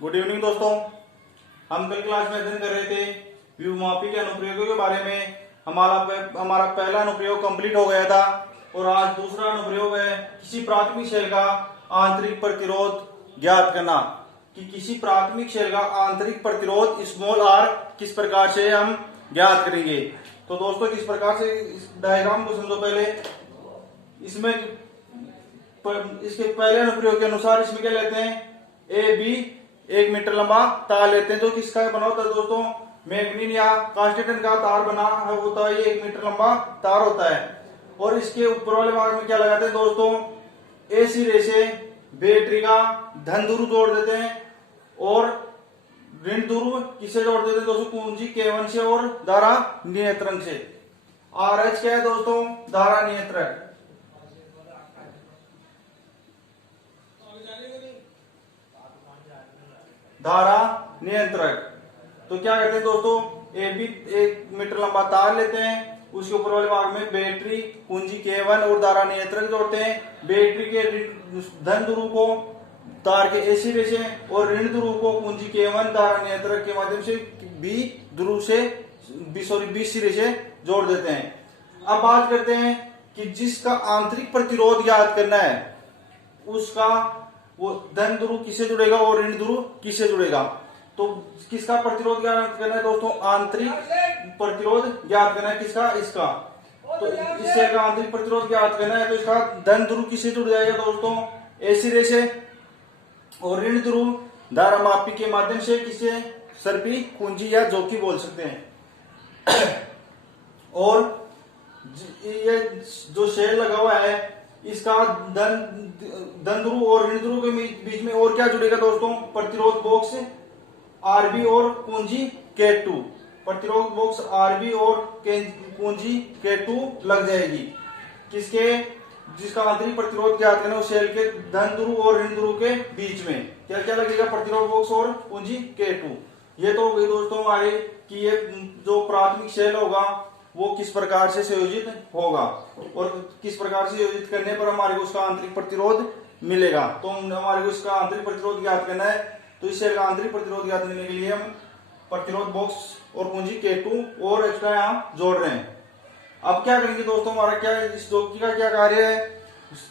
Good evening दोस्तों। हम कल क्लास में अध्ययन कर रहे थे व्युत्क्रमापी के अनुप्रयोगों के बारे में। हमारा पहला अनुप्रयोग कंप्लीट हो गया था और आज दूसरा अनुप्रयोग है किसी प्राथमिक शेल का आंतरिक प्रतिरोध ज्ञात करना। कि किसी प्राथमिक शेल का आंतरिक प्रतिरोध स्मॉल आर किस प्रकार से हम ज्ञात करेंगे। तो दोस्तों किस प्रकार से इस डायग्राम को समझो। पहले इसमें इसके पहले अनुप्रयोग के अनुसार इसमें क्या लेते हैं, ए बी 1 मीटर लंबा तार लेते हैं जो किसका बना होता है दोस्तों, मैग्नीन या कांस्टेंट का तार बना होता है। ये 1 मीटर लंबा तार होता है और इसके ऊपर वाले भाग में क्या लगाते हैं दोस्तों, ए सिरे से बैटरी का धन ध्रुव जोड़ देते हैं और ऋण ध्रुव किससे जोड़ देते हैं दोस्तों, कुंजी K1 से और धारा नियंत्रक से। RH क्या है दोस्तों, धारा नियंत्रक। धारा नियंत्रक। तो क्या करते हैं दोस्तों, ए बी 1 मीटर लंबा तार लेते हैं, उसके ऊपर वाले भाग में बैटरी कुंजी K1 और धारा नियंत्रक जोड़ते हैं। बैटरी के धन ध्रुव को तार के ए सिरे से और ऋण ध्रुव को कुंजी K1 धारा नियंत्रक के माध्यम से बी ध्रुव से बी सिरे से जोड़ देते हैं। अब बात करते हैं कि जिसका आंतरिक प्रतिरोध ज्ञात करना है उसका वो धन ध्रुव किससे जुड़ेगा और ऋण ध्रुव किससे जुड़ेगा। तो किसका प्रतिरोध ज्ञात करना है दोस्तों, आंतरिक प्रतिरोध ज्ञात करना है किसका, इसका। तो इससे अगर आंतरिक प्रतिरोध ज्ञात करना है तो इसका धन ध्रुव किससे जुड़ जाएगा दोस्तों, ए सिरे से और ऋण ध्रुव धारा मापी के माध्यम से किससे, सर्पी कुंजी या जोकी बोल सकते हैं। और ये जो शेल लगा हुआ है इसका धन ध्रुव और ऋण ध्रुव के बीच में और क्या जुड़ेगा दोस्तों, प्रतिरोध बॉक्स आरबी और कुंजी K2। प्रतिरोध बॉक्स आरबी और कुंजी K2 लग जाएगी किसके, जिसका आंतरिक प्रतिरोध ज्ञात करना उस शेल के धन ध्रुव और ऋण ध्रुव के बीच में क्या क्या लगेगा, प्रतिरोध बॉक्स और कुंजी K2। ये तो हो गई दोस्तों हमारे कि ये जो प्राथमिक शेल होगा वो किस प्रकार से संयोजित होगा और किस प्रकार से संयोजित करने पर हमारे को उसका आंतरिक प्रतिरोध मिलेगा। तो हमारे को इसका आंतरिक प्रतिरोध ज्ञात करना है तो इस शेल का आंतरिक प्रतिरोध ज्ञात करने के लिए हम प्रतिरोध बॉक्स और कुंजी K2 और एक्स्ट्रा यहाँ जोड़ रहे हैं। अब क्या करेंगे दोस्तों, हमारा क्या इस जोकी का क्या कार्य है।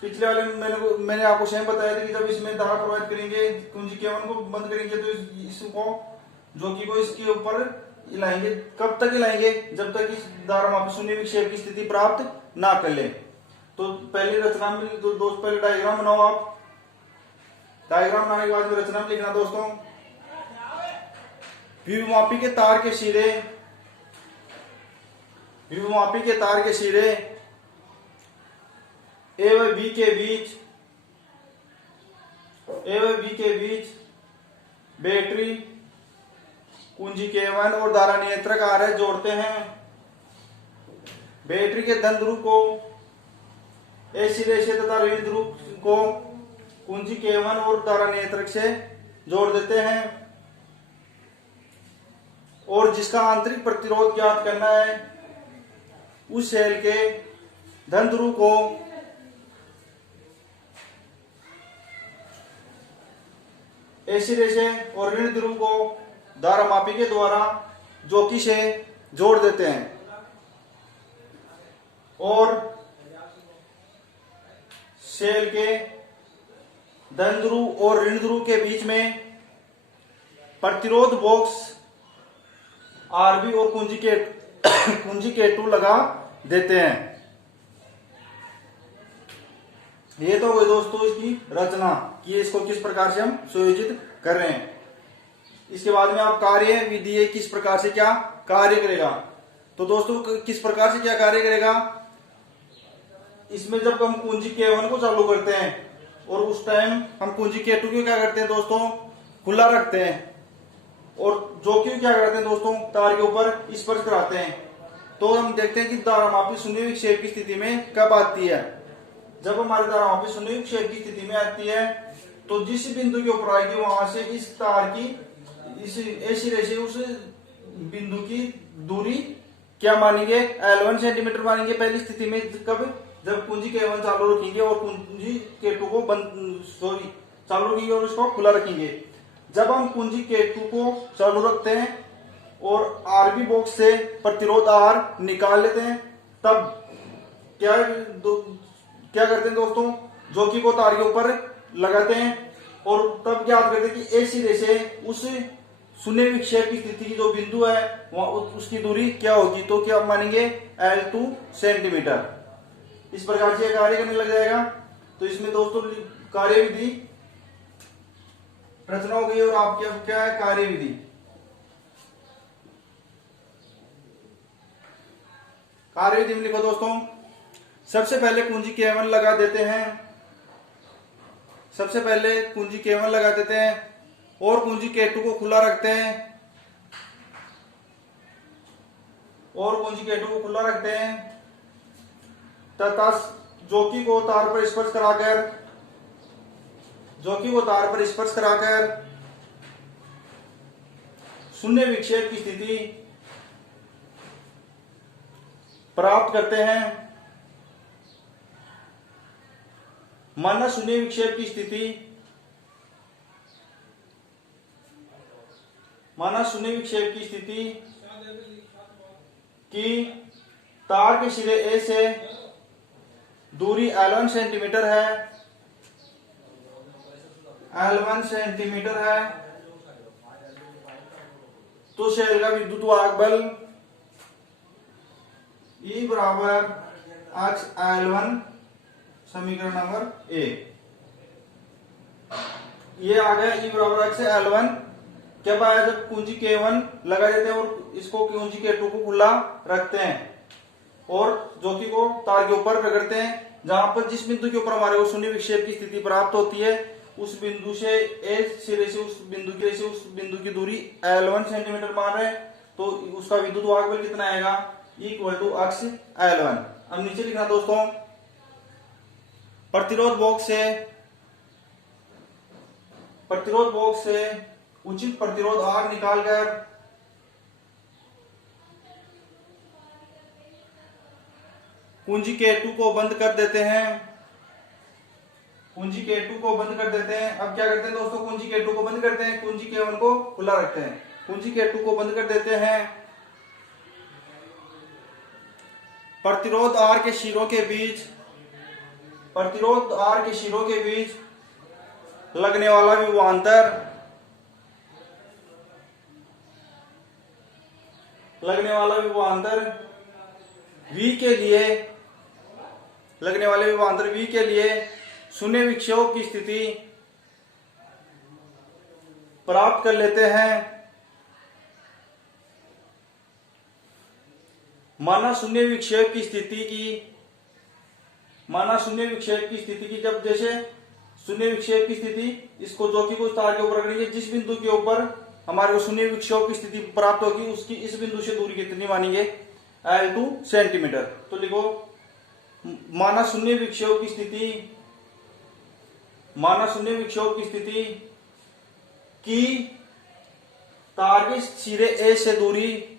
पिछले वाले मैंने आपको स्वयं बताया था कि जब इसमें धारा प्रवाहित करेंगे कुंजी K1 को बंद करेंगे तो इसको जोकी को इसके ऊपर हिलाएंगे। कब तक हिलाएंगे, जब तक इस धारा मापी शून्य विक्षेप की स्थिति प्राप्त ना कर ले। तो पहले रचना में दोस्त पहले डायग्राम बनाओ आप। डायग्राम बनाने के बाद में रचना में लिखना दोस्तों, व्युत्क्रमापी के तार के सिरे ए व बी के बीच बैटरी कुंजी K1 और धारा नियंत्रक RH जोड़ते हैं। बैटरी के धन ध्रुव को ए सिरे से तथा ऋण ध्रुव को कुंजी K1 और धारा नियंत्रक से जोड़ देते हैं और जिसका आंतरिक प्रतिरोध ज्ञात करना है उस शेल के धन ध्रुव को ए सिरे से और ऋण ध्रुव को धारा मापी के द्वारा जोकी से जोड़ देते हैं और शेल के धन ध्रुव और ऋण ध्रुव के बीच में प्रतिरोध बॉक्स आरबी और कुंजी K2 लगा देते हैं। ये तो हुई दोस्तों इसकी रचना कि इसको किस प्रकार से हम सुयोजित कर रहे हैं। इसके बाद में आप कार्य विधि किस प्रकार से क्या कार्य करेगा। तो दोस्तों किस प्रकार से क्या कार्य करेगा, इसमें जब हम कुंजी K1 को चालू करते हैं और उस टाइम हम कुंजी K2 को क्या करते हैं दोस्तों, खुला रखते हैं और जो कि क्या करते हैं दोस्तों, तार के ऊपर स्पर्श कराते हैं। तो हम देखते हैं कि धारा मापी शून्य विक्षेप की स्थिति में कब आती है। जब हमारी धारा मापी शून्य विक्षेप की स्थिति में आती है तो जिस बिंदु के ऊपर आएगी वहां से इस तार की इस ए सिरे से उस बिंदु की दूरी क्या मानेंगे, L1 सेंटीमीटर मानेंगे पहली स्थिति में। कब, जब कुंजी K1 चालू रखेंगे और कुंजी K2 को चालू रखेंगे और इसको खुला रखेंगे। जब हम कुंजी K2 को चालू रखते हैं और आरबी बॉक्स से प्रतिरोध R निकाल लेते हैं, तब क्या करते हैं दोस्तों, जोकी को तार के ऊपर लगाते हैं और तब क्या करते हैं कि एक सिरे से उस शून्य विक्षेप की स्थिति की जो बिंदु है वहां उसकी दूरी क्या होगी, तो क्या मानेंगे L2 सेंटीमीटर। इस प्रकार से कार्य करने लग जाएगा। तो इसमें दोस्तों कार्य विधि रचना हो गई और आपके अब क्या है कार्य विधि। कार्य विधि में लिखो दोस्तों, सबसे पहले कुंजी K1 लगा देते हैं, सबसे पहले कुंजी K1 लगा देते हैं और कुंजी K2 को खुला रखते हैं और कुंजी K2 को खुला रखते हैं तथा जोकी को तार पर स्पर्श कराकर शून्य विक्षेप की स्थिति प्राप्त करते हैं। माना शून्य विक्षेप की स्थिति कि तार के सिरे A से दूरी L1 सेंटीमीटर है, तो शेल का विद्युत वाहक बल E बराबर X L1, समीकरण नंबर A। ये आ गया E बराबर X L1। क्या आया, जब कुंजी K1 लगा देते हैं और इसको कुंजी K2 को खुला रखते हैं और जोकी को तार के ऊपर रगड़ते हैं, जहां पर जिस बिंदु के ऊपर हमारे को शून्य विक्षेप की स्थिति प्राप्त होती है उस बिंदु से सिरे से उस बिंदु की दूरी L1 सेंटीमीटर मान रहे हैं, तो उसका विद्युत वाहक बल कितना आएगा, इक्वल टू X L1। अब नीचे लिखना दोस्तों, प्रतिरोध बॉक्स से उचित प्रतिरोध R निकालकर कुंजी K2 को बंद कर देते हैं। अब क्या करते हैं दोस्तों, कुंजी K2 को बंद करते हैं, कुंजी K1 को खुला रखते हैं। कुंजी K2 को बंद कर देते हैं। प्रतिरोध R के शिरों के बीच लगने वाला विभवांतर V के लिए शून्य विक्षेप की स्थिति प्राप्त कर लेते हैं। माना शून्य विक्षेप की स्थिति की जब जैसे शून्य विक्षेप की स्थिति इसको जोकी को तार के ऊपर रखेंगे, जिस बिंदु के ऊपर हमारे को शून्य विक्षेप की स्थिति प्राप्त होगी उसकी इस बिंदु से दूरी कितनी मानेंगे, L2 सेंटीमीटर। तो लिखो, माना शून्य विक्षेप की स्थिति की तार के सिरे A से दूरी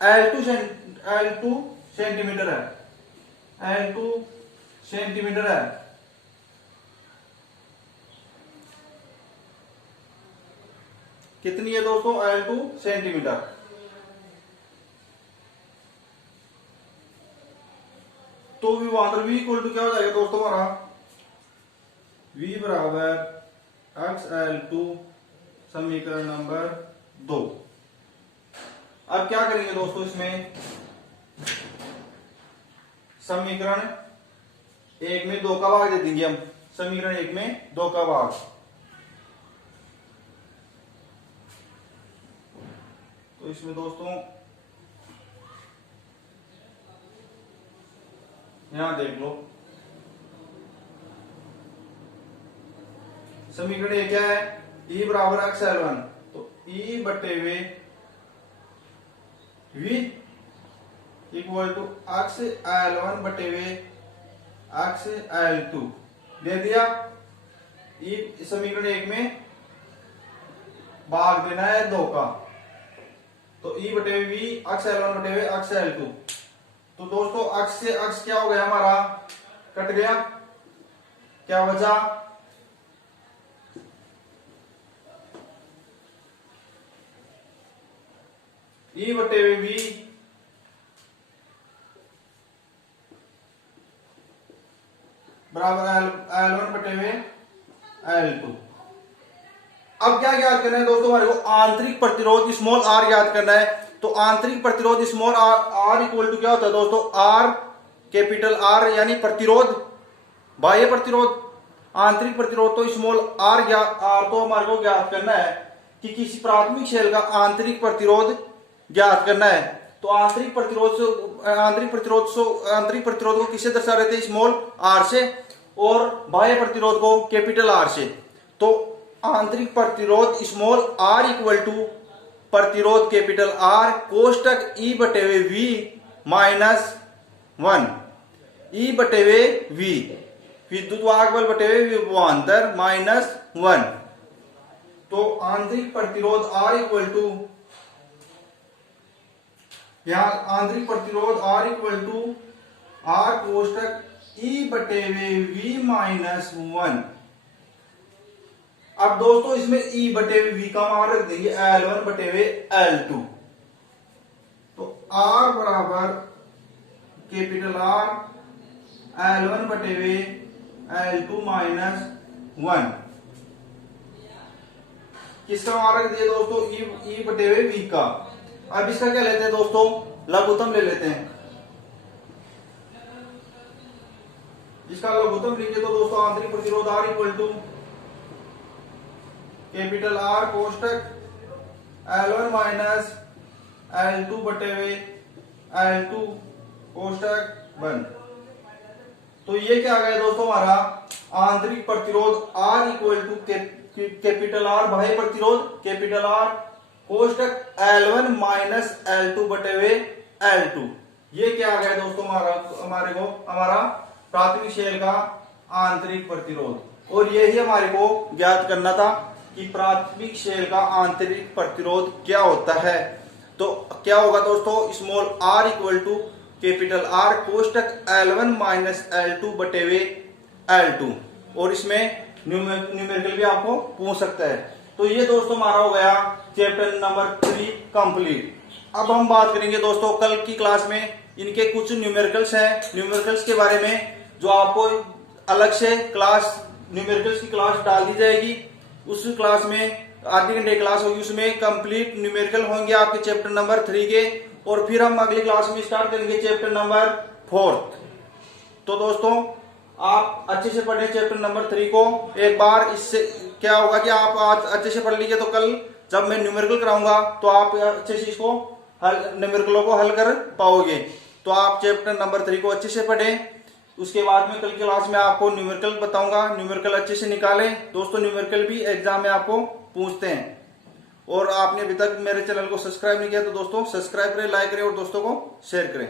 L2 सेंटीमीटर है। कितनी है दोस्तों, L2 सेंटीमीटर। तो विभवांतर V इक्वल टू क्या हो जाएगा दोस्तों हमारा, V बराबर X L2, समीकरण नंबर 2। अब क्या करेंगे दोस्तों, इसमें समीकरण 1 में 2 का भाग दे देंगे हम, समीकरण 1 में 2 का भाग। तो इसमें दोस्तों यहां देख लो, समीकरण 1 क्या है, E बराबर X L1, तो E बटे वे V equal to X L1 बटे वे X L2 दे दिया। E समीकरण 1 में भाग देना है 2 का, तो E बटे वे V X L1 बटे वे X L2। तो दोस्तों अक्ष से अक्ष क्या हो गया हमारा, कट गया। क्या बचा, ई बटे हुए वी बराबर L1 बटे हुए L2। अब क्या ज्ञात करना है दोस्तों, हमारे को आंतरिक प्रतिरोध स्मॉल r ज्ञात करना है। तो आंतरिक प्रतिरोध स्मॉल r इक्वल टू क्या होता है दोस्तों, r कैपिटल R यानी प्रतिरोध, बाह्य प्रतिरोध, आंतरिक प्रतिरोध तो स्मॉल r तो हमारे को ज्ञात करना है कि किसी प्राथमिक शेल का आंतरिक प्रतिरोध ज्ञात करना है। तो आंतरिक प्रतिरोध को किससे दर्शा रहे थे, स्मॉल r से, और बाह्य प्रतिरोध को कैपिटल R से। तो आंतरिक प्रतिरोध स्मॉल r इक्वल टू प्रतिरोध कैपिटल R कोष्टक E बटे हुए V माइनस 1, E बटे हुए V विद्युत वाहक बल बटे हुए विभवांतर माइनस 1। तो आंतरिक प्रतिरोध R इक्वल टू, यहां आंतरिक प्रतिरोध R इक्वल टू R कोष्टक E बटे हुए V माइनस 1। अब दोस्तों इसमें E बटे हुए V का मान रख देंगे L1 बटे हुए L2। तो R बराबर कैपिटल R L1 बटे हुए L2 माइनस 1। किसका मान रख दिया दोस्तों, E बटे हुए V का। अब इसका क्या लेते हैं दोस्तों, लघुत्तम ले लेते हैं। इसका लघुत्तम लीजिए तो दोस्तों आंतरिक प्रतिरोध R equal to capital R कोष्टक L1 माइनस L2 बटे हुए L2 कोष्टक 1। तो ये क्या आ गया दोस्तों, हमारा आंतरिक प्रतिरोध R equal to capital R बाह्य प्रतिरोध कैपिटल R कोष्टक L1 माइनस L2 बटे हुए L2। ये क्या आ गया दोस्तों, हमारा प्राथमिक शेल का आंतरिक प्रतिरोध। और यही हमारे को ज्ञात करना था कि प्राथमिक शेल का आंतरिक प्रतिरोध क्या होता है। तो क्या होगा दोस्तों, small r equal to capital R कोष्टक L1 माइनस L2 बटे हुए L2। और इसमें न्यूमेरिकल भी आपको पूछ सकता है। तो ये दोस्तों हमारा हो गया चैप्टर नंबर 3 कंप्लीट। अब हम बात करेंगे दोस्तों कल की क्लास में इनके कुछ न्यूमेरिकल्स हैं, न्यूमेरिकल्स के बारे में जो आपको अलग से न्यूमेरिकल्स की क्लास डाल दी जाएगी। उस क्लास में आधे घंटे क्लास होगी, उसमें कंप्लीट न्यूमेरिकल होंगे आपके चैप्टर नंबर 3 के। और फिर हम अगली क्लास में स्टार्ट करेंगे चैप्टर नंबर 4। तो दोस्तों आप अच्छे से पढ़ें चैप्टर नंबर 3 को एक बार। इससे क्या होगा कि आप आज अच्छे से पढ़ लीजिए, तो कल जब मैं न्यूमेरिकल कराऊंगा तो आप अच्छे से इसको न्यूमेरिकलों को हल कर पाओगे। तो आप चैप्टर नंबर 3 को अच्छे से पढ़ें। उसके बाद में कल की क्लास में आपको न्यूमेरिकल बताऊंगा, न्यूमेरिकल अच्छे से निकालें दोस्तों। न्यूमेरिकल भी एग्जाम में आपको पूछते हैं। और आपने अभी तक मेरे चैनल को सब्सक्राइब नहीं किया तो दोस्तों सब्सक्राइब करें, लाइक करें और दोस्तों को शेयर करें।